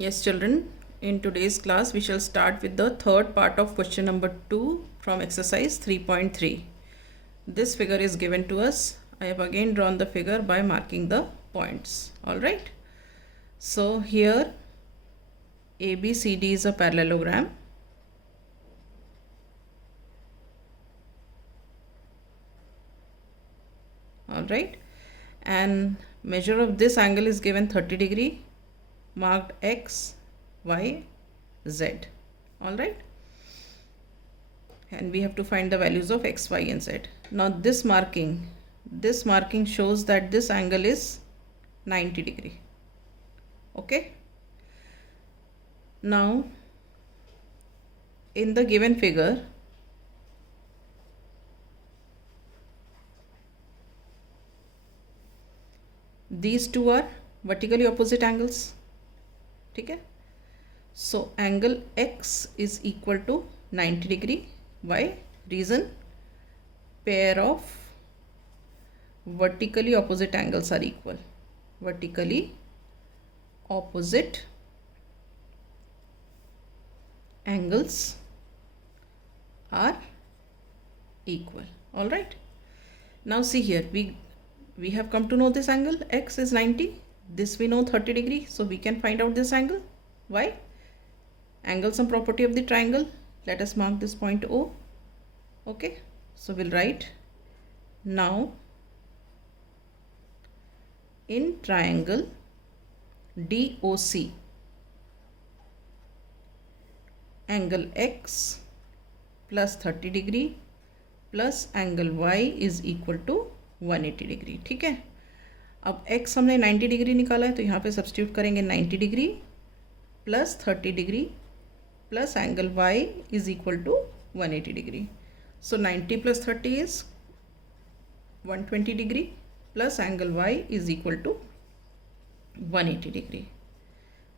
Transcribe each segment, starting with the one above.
Yes, children, in today's class we shall start with the third part of question number 2 from exercise 3.3. This figure is given to us. I have again drawn the figure by marking the points. Alright. So here ABCD is a parallelogram. Alright. And measure of this angle is given 30 degree, marked X, Y, Z. Alright. And we have to find the values of X, Y and Z. Now this marking shows that this angle is 90 degree. Okay. Now in the given figure, these two are vertically opposite angles. ठीक है. So angle X is equal to 90 degree. Why? Reason, pair of vertically opposite angles are equal. Vertically opposite angles are equal. All right. Now see here, we have come to know this angle X is 90. This we know 30 degree. So we can find out this angle. Why? Angle sum property of the triangle. Let us mark this point O. Okay. So we'll write, now in triangle DOC, angle X plus 30 degree plus angle Y is equal to 180 degree. ठीक है. अब x हमने 90 degree निकाला है तो यहाँ पे substitute करेंगे 90 degree plus 30 degree plus angle y is equal to 180 degree. So 90 plus 30 is 120 degree plus angle y is equal to 180 degree.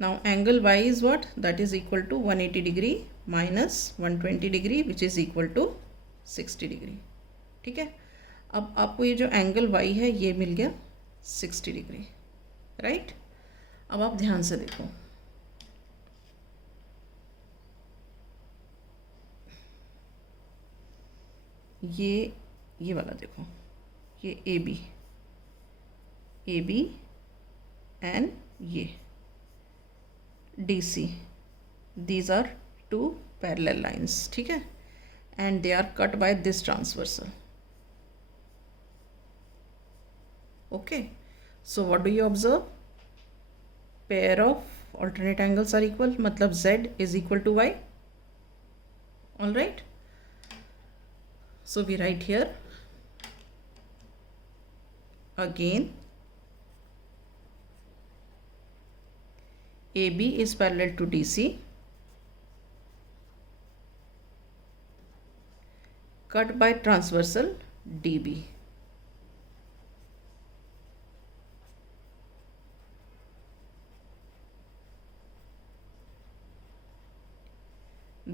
Now angle y is what? That is equal to 180 degree minus 120 degree which is equal to 60 degree. ठीक है. अब आपको ये जो angle y है ये मिल गया 60 degree. Right. अब आप ध्यान से देखो, ये वाला देखो, ये AB एंड ये DC, these are two parallel lines. ठीक है. and they are cut by this transversal. Okay, so what do you observe? Pair of alternate angles are equal, matlab Z is equal to Y. All right, so we write here again AB is parallel to DC, cut by transversal DB.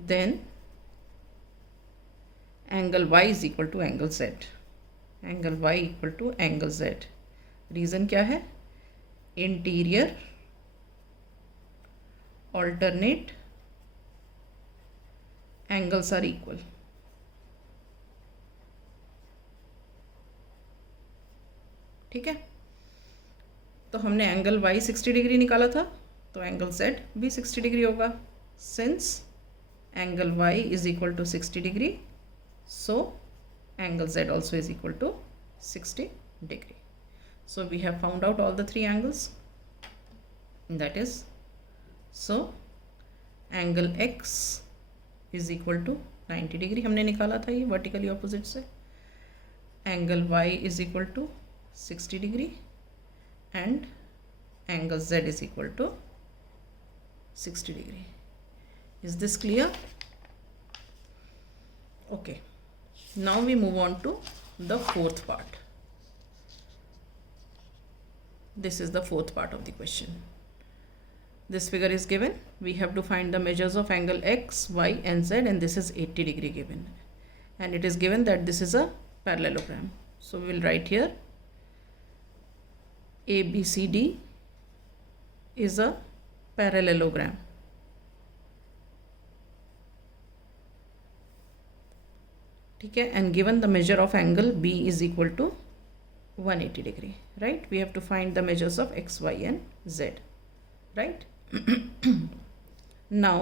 Then angle Y is equal to angle Z. Angle Y equal to angle Z. Reason क्या है? Interior alternate angles are equal. ठीक है. तो हमने angle Y 60 degree निकाला था तो angle Z भी 60 डिग्री होगा. Since angle Y is equal to 60 degree, so angle Z also is equal to 60 degree. So we have found out all the three angles. That is, so angle X is equal to 90 degree हमने निकाला था ये vertically opposite से. Angle Y is equal to 60 degree and angle Z is equal to 60 degree. Is this clear? Okay, now we move on to the fourth part. This is the fourth part of the question. This figure is given. We have to find the measures of angle X, Y and Z, and this is 80 degree given. And it is given that this is a parallelogram. So we will write here ABCD is a parallelogram. ठीक है, and given the measure of angle B is equal to 180 degree, right? We have to find the measures of x, y and z, right? Now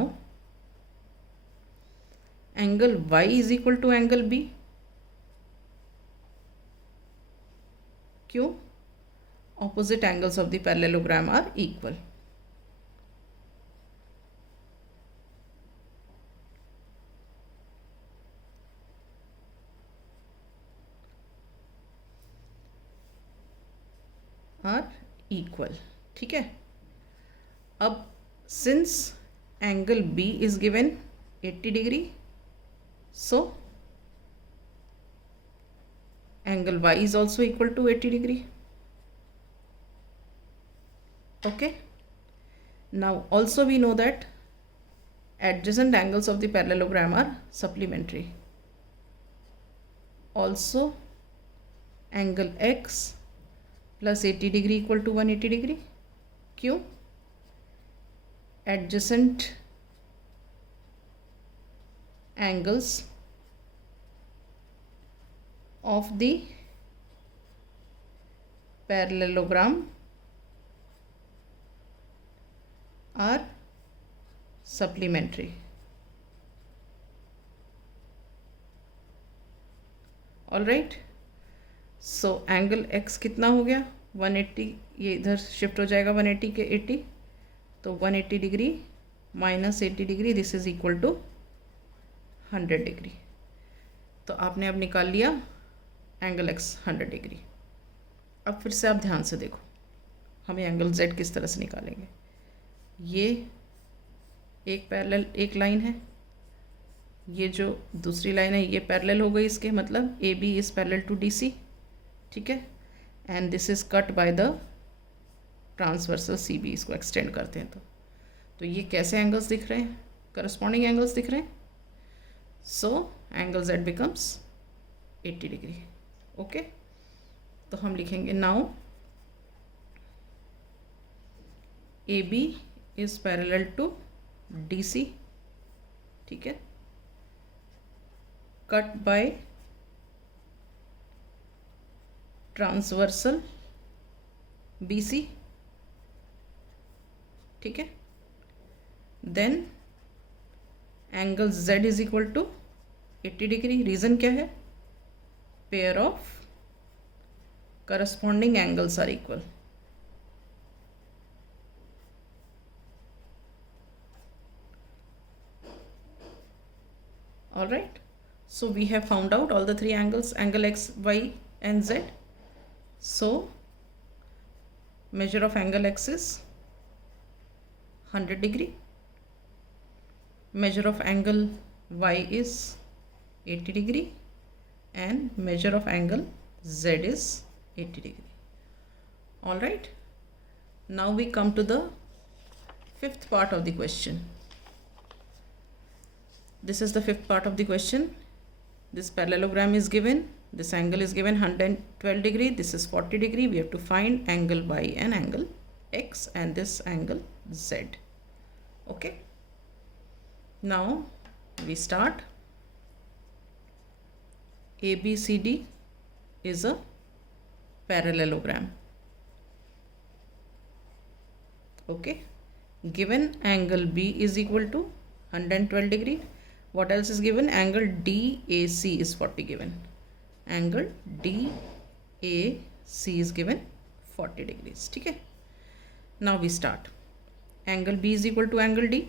angle y is equal to angle B. क्यों? Opposite angles of the parallelogram are equal. Are equal. ठीक है, अब since angle B is given 80 degree, so angle y is also equal to 80 degree. Okay, now also we know that adjacent angles of the parallelogram are supplementary. Also angle x plus 80 degree equal to 180 degree. क्यों? Adjacent angles of the parallelogram are supplementary. All right, so angle x कितना हो गया? 180. ये इधर shift हो जाएगा 180 के 80, तो 180 degree minus 80 degree, this is equal to 100 degree. तो आपने अब निकाल लिया एंगल x 100 डिग्री. अब फिर से आप ध्यान से देखो, हमें एंगल z किस तरह से निकालेंगे. ये एक पैरेलल एक लाइन है, ये जो दूसरी लाइन है ये पैरेलल हो गई इसके, मतलब A B is parallel to D C. ठीक है, and this is cut by the transversal C B. इसको एक्सटेंड करते हैं तो ये कैसे एंगल्स दिख रहे हैं? करस्पॉन्डिंग एंगल्स दिख रहे हैं. So angle z becomes 80 degree. Okay, तो हम लिखेंगे now A B is parallel to D C. ठीक है, cut by transversal B C. ठीक है, then angle z is equal to 80 degree. Reason क्या है? Pair of corresponding angles are equal. All right, so we have found out all the three angles, angle x, y and z. So measure of angle x is 100 degree, measure of angle y is 80 degree, and measure of angle z is 80 degree. All right, now we come to the fifth part of the question. This is the fifth part of the question. This parallelogram is given, this angle is given 112 degree, this is 40 degree. We have to find angle y and angle x and this angle z. Okay, now we start. ABCD is a parallelogram. Okay, given angle B is equal to 112 degree. What else is given? Angle DAC is 40 given. Angle DAC is given 40 degrees. ठीक है, now we start. Angle B is equal to angle D.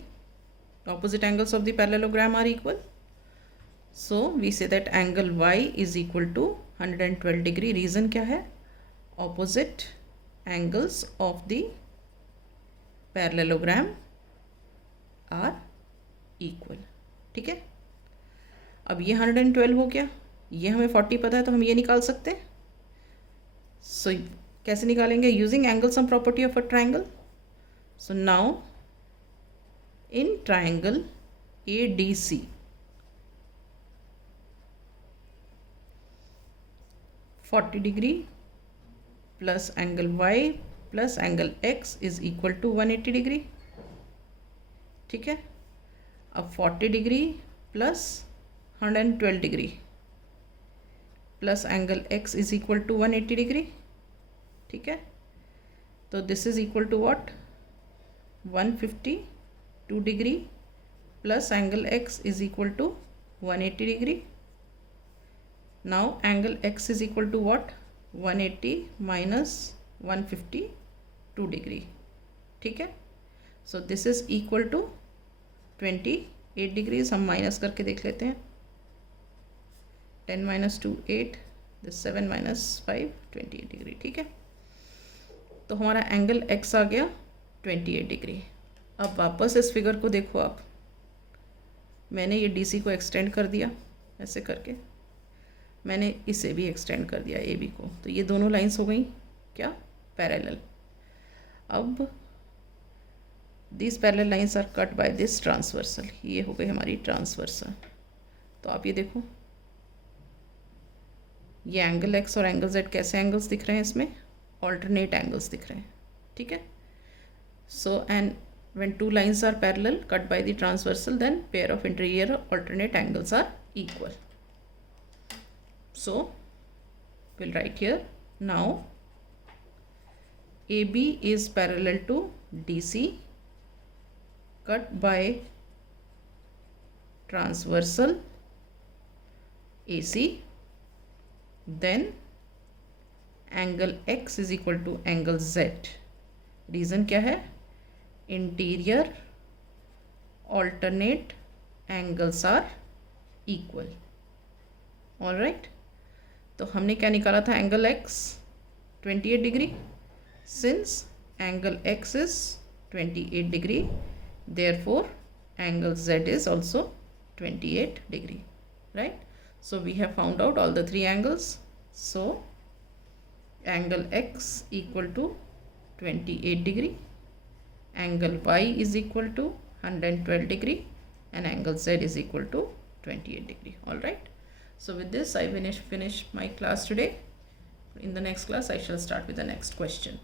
Opposite angles of the parallelogram are equal. So we say that angle Y is equal to 112 degree. Reason क्या है? Opposite angles of the parallelogram are equal. ठीक है, अब ये 112 हो गया, ये हमें 40 पता है तो हम ये निकाल सकते हैं. सो कैसे निकालेंगे? Using angle sum property of a triangle. So now in triangle A D C, forty degree plus angle y plus angle x is equal to 180 degree. ठीक है। अब 40 degree plus 112 degree plus angle x is equal to 180 degree, ठीक है। तो this is equal to what, 152 degree plus angle x is equal to 180 degree. Now angle x is equal to what, 180 minus 152 degree, ठीक है. So this is equal to 28 degrees. हम minus करके देख लेते हैं. 10 माइनस 2 8, दिस 7 माइनस 5 28 डिग्री, ठीक है. तो हमारा एंगल x आ गया 28 डिग्री. अब वापस इस फिगर को देखो आप. मैंने ये DC को एक्सटेंड कर दिया ऐसे करके, मैंने इसे भी एक्सटेंड कर दिया AB को. तो ये दोनों लाइंस हो गई क्या, पैरेलल. अब this parallel lines are cut by this transversal. ये हो गई हमारी ट्रांसवर्सल. तो आप ये देखो, ये एंगल x और एंगल z कैसे एंगल्स दिख रहे हैं इसमें, ऑल्टरनेट एंगल्स दिख रहे हैं, ठीक है. So and when two lines are parallel cut by the transversal, then pair of interior alternate angles are equal. So we'll write here, now AB is parallel to DC cut by transversal AC, then angle X is equal to angle Z. Reason क्या है, interior alternate angles are equal. All right. तो हमने क्या निकाला था, angle x 28 degree. Since angle x is 28 degree, therefore angle z is also 28 degree, right. So we have found out all the 3 angles. So angle x equal to 28 degree, angle y is equal to 112 degree, and angle z is equal to 28 degree. All right. So with this I finish my class today. In the next class I shall start with the next question.